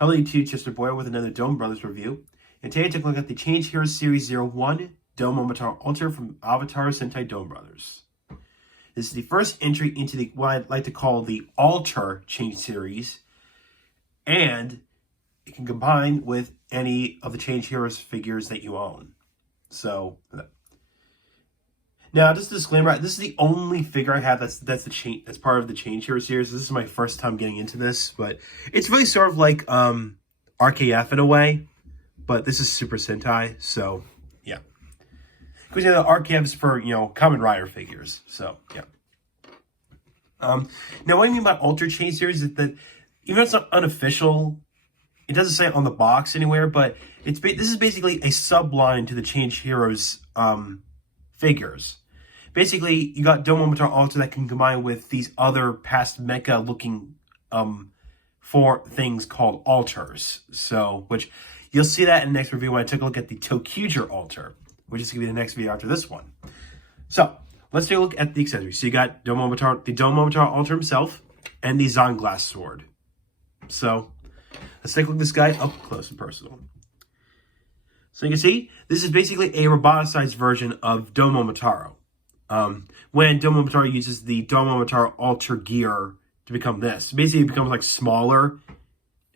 Hello YouTube, Chester Boyer with another Dome Brothers review. And today I took a look at the Change Heroes Series 01 Dome Momotaro Alter from Avataro Sentai Donbrothers. This is the first entry into the what I'd like to call the Alter Change series, and it can combine with any of the Change Heroes figures that you own. So now, just a disclaimer: this is the only figure I have that's part of the Change Hero series. This is my first time getting into this, but it's really sort of like RKF in a way, but this is Super Sentai, so yeah. Because the RKF is for Kamen Rider figures, so yeah. Now what I mean by Alter Change series is that even though it's not unofficial, it doesn't say it on the box anywhere, but this is basically a subline to the Change Heroes figures. Basically, you got Dome Momotaro Alter that can combine with these other past mecha looking for things called alters. So, which you'll see that in the next review when I take a look at the Tokuger Alter, which is going to be the next video after this one. So, let's take a look at the accessories. So you got the Dome Momotaro Alter himself, and the Zonglass sword. So, let's take a look at this guy up close and personal. So you can see, this is basically a roboticized version of Dome Momotaro. When Dome Momotaro uses the Dome Momotaro Alter gear to become this. Basically, it becomes like smaller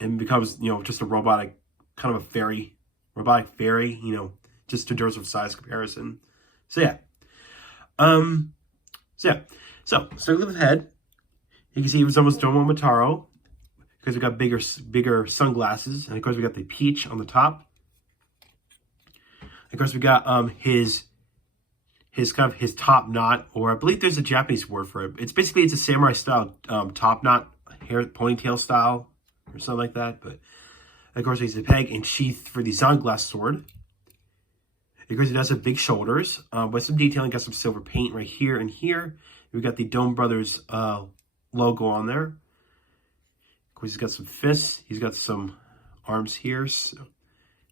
and becomes, just a robotic, kind of a robotic fairy, just in terms of size comparison. So yeah. So starting with the head, you can see it was almost Dome Momotaro because we got bigger sunglasses, and of course we got the peach on the top. Of course, we got his top knot, or I believe there's a Japanese word for it. It's a samurai style top knot, hair ponytail style, or something like that. But of course, he's a peg and sheath for the Zonglass sword. Of course, he does have big shoulders, with some detailing. Got some silver paint right here and here. We got the Dome Brothers logo on there. Of course, he's got some fists. He's got some arms here. So.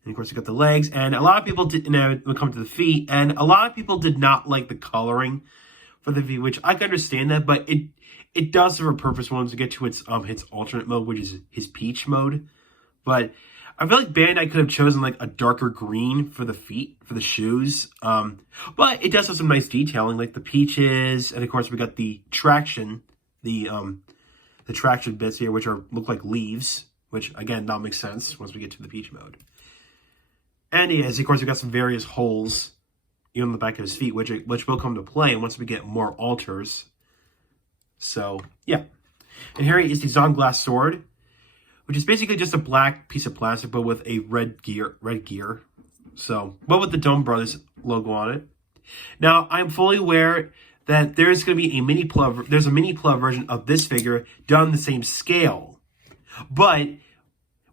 And of course, you got the legs, and a lot of people did. Now we'll come to the feet, and a lot of people did not like the coloring for the feet, which I can understand that, but it does serve a purpose once to get to its alternate mode, which is his peach mode. But I feel like Bandai could have chosen like a darker green for the feet, for the shoes. But it does have some nice detailing, like the peaches, and of course we got the traction, the traction bits here, which look like leaves, which again that makes sense once we get to the peach mode. And he has, of course, we've got some various holes, on the back of his feet, which will come to play once we get more alters. So, yeah. And here is the Zonglass sword, which is basically just a black piece of plastic, but with a red gear. So, but with the Dome Brothers logo on it. Now, I'm fully aware that there's going to be a mini plug version of this figure done the same scale, but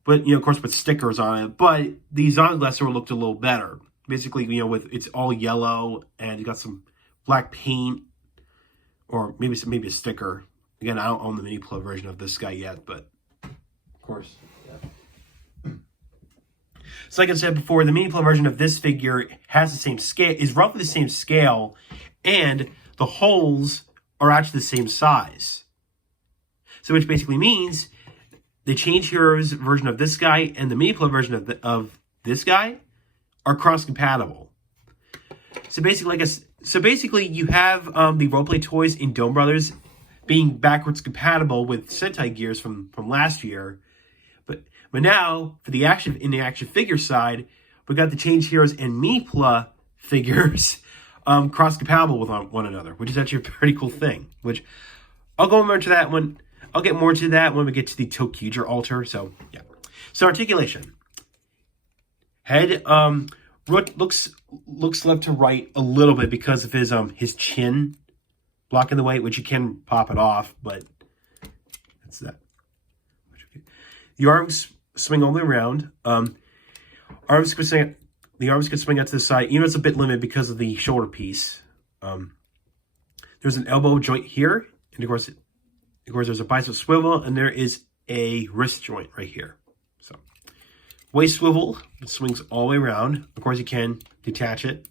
of course, with stickers on it. But the Zonglass sword looked a little better. Basically, with it's all yellow and you got some black paint, or maybe a sticker. Again, I don't own the mini plug version of this guy yet, but of course, yeah. So, like I said before, the mini plug version of this figure has the same scale, is roughly the same scale, and the holes are actually the same size. So, which basically means the Change Heroes version of this guy and the mini plug version of this guy are cross-compatible. So basically, you have the roleplay toys in Dome Brothers being backwards compatible with Sentai gears from last year, but now for the action figure side, we got the Change Heroes and mini plug figures cross-compatible with one another, which is actually a pretty cool thing. Which I'll go more to that one. I'll get more to that when we get to the Tokuger Alter. So, yeah. So, articulation. Head looks left to right a little bit because of his chin blocking the way, which you can pop it off, but that's that. The arms swing all the way around. The arms can swing out to the side. It's a bit limited because of the shoulder piece. There's an elbow joint here, and of course, there's a bicep swivel, and there is a wrist joint right here. So, waist swivel, it swings all the way around. Of course, you can detach it.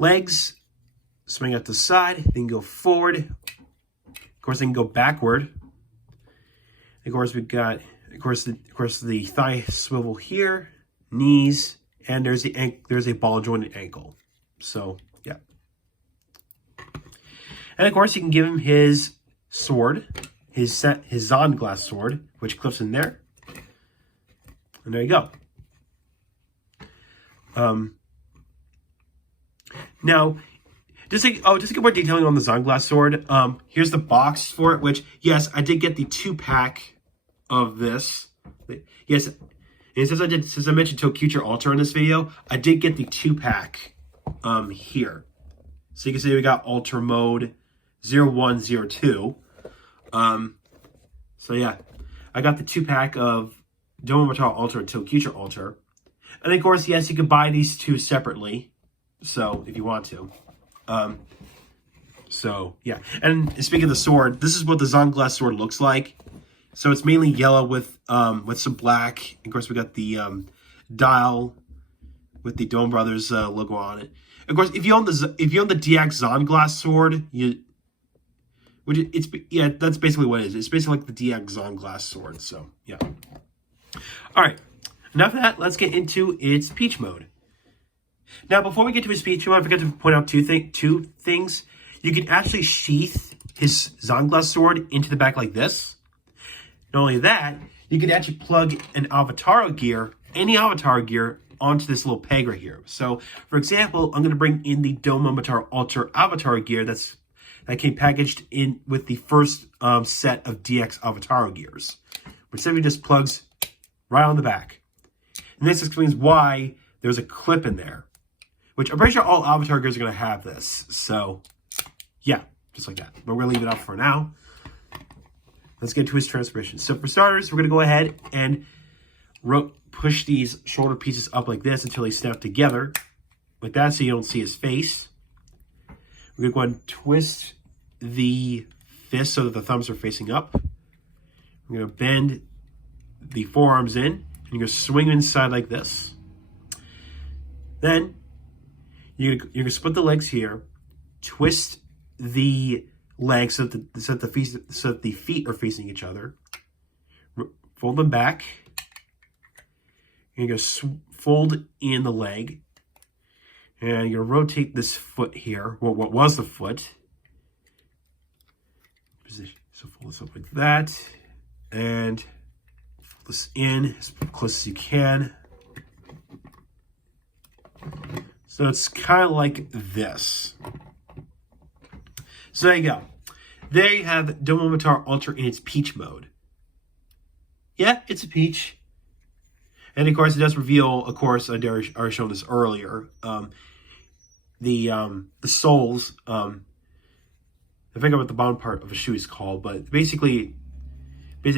Legs swing out to the side, they can go forward. Of course, they can go backward. Of course, we've got Of course, the thigh swivel here, knees, and there's a ball jointed ankle. So yeah. And of course, you can give him his sword, his Zonglass sword, which clips in there. And there you go. Now, just to get more detailing on the Zonglass sword, here's the box for it, which, yes, I did get the 2-pack of this. Yes, and since I mentioned Tokuchi Alter in this video, I did get the 2-pack here. So you can see we got Alter Mode 0102. So yeah, I got the 2-pack of Momotaro Alter and Tokuchi Alter. And of course, yes, you can buy these two separately. So if you want to. So yeah. And speaking of the sword, this is what the Zonglass sword looks like. So it's mainly yellow with some black. Of course, we got the dial with the Donbrothers logo on it. Of course, if you own the DX Zonglass sword, that's basically what it is. It's basically like the DX Zonglass sword. So yeah. All right. Enough of that. Let's get into its Peach mode. Now, before we get to his Peach mode, I forgot to point out two things. You can actually sheath his Zonglass sword into the back like this. Not only that, you can actually plug an Avataro gear, any Avataro gear, onto this little peg right here. So, for example, I'm going to bring in the Momotaro Alter Avataro gear that came packaged in with the first set of DX Avataro gears, which simply just plugs right on the back. And this explains why there's a clip in there, which I'm pretty sure all Avatar gears are going to have this. So, yeah, just like that. But we're going to leave it up for now. Let's get to his transformation. So for starters, we're going to go ahead and push these shoulder pieces up like this until they snap together. Like that, so you don't see his face. We're going to go ahead and twist the fist so that the thumbs are facing up. We're going to bend the forearms in, and you're going to swing inside like this. Then, you're going to split the legs here, twist the legs so that the feet are facing each other. Fold them back. You're going to fold in the leg. And you're going to rotate this foot here, what was the foot. So fold this up like that. And fold this in as close as you can. So it's kind of like this. So there you go. There you have Momotaro Alter in its Peach mode. Yeah, it's a peach. And of course, it does reveal, of course, I already shown this earlier, the soles. I forget what the bottom part of a shoe is called, but basically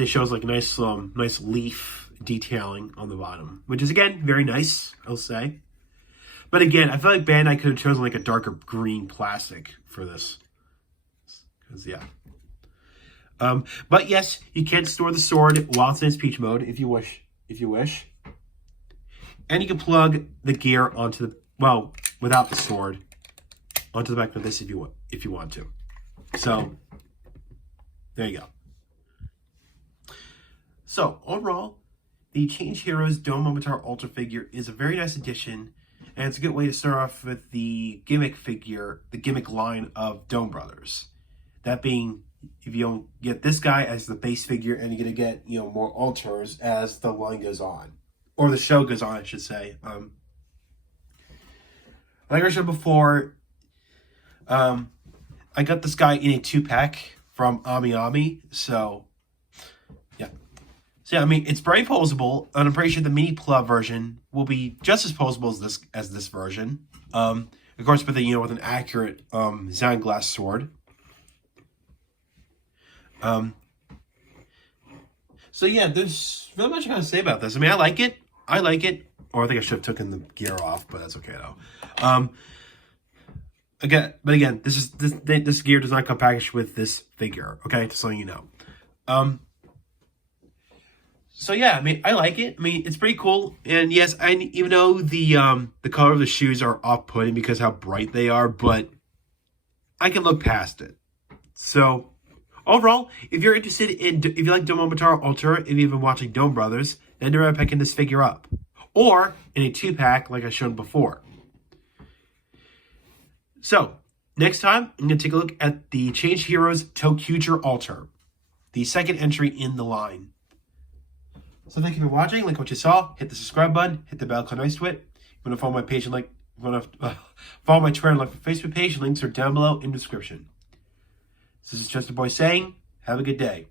shows like a nice leaf detailing on the bottom, which is, again, very nice, I'll say. But again, I feel like Bandai could have chosen like a darker green plastic for this. Because, yeah. But yes, you can store the sword while it's in its Peach mode if you wish. And you can plug the gear onto the, well, without the sword, onto the back of this if you want to. So, there you go. So, overall, the Change Heroes Momotaro Alter figure is a very nice addition. And it's a good way to start off with the gimmick figure, the gimmick line of Donbrothers. That being, if you don't get this guy as the base figure, and you're going to get, more alters as the line goes on. Or the show goes on, I should say. Like I said before, I got this guy in a 2-pack from Ami. So, yeah. So, yeah, I mean, it's very posable, and I'm pretty sure the mini club version will be just as posable as this version. Of course, with with an accurate Zonglass sword. So yeah, there's not much I can say about this. I mean, I like it. Or I think I should have taken the gear off, but that's okay though. Again, this gear does not come packaged with this figure. Okay, just so you know. So yeah, I mean, I like it. I mean, it's pretty cool. And yes, even though the color of the shoes are off-putting because how bright they are, but I can look past it. So Overall, if you're interested in, if you like Momotaro Ultra, if you've been watching Donbrothers, then you're picking this figure up. Or in a 2-pack like I showed before. So, next time, I'm going to take a look at the Changed Heroes Tokuger Alter, the second entry in the line. So thank you for watching. Like what you saw, hit the subscribe button, hit the bell icon next to it. If you want to follow my page and follow my Twitter and like my Facebook page, links are down below in the description. This is just a boy saying, have a good day.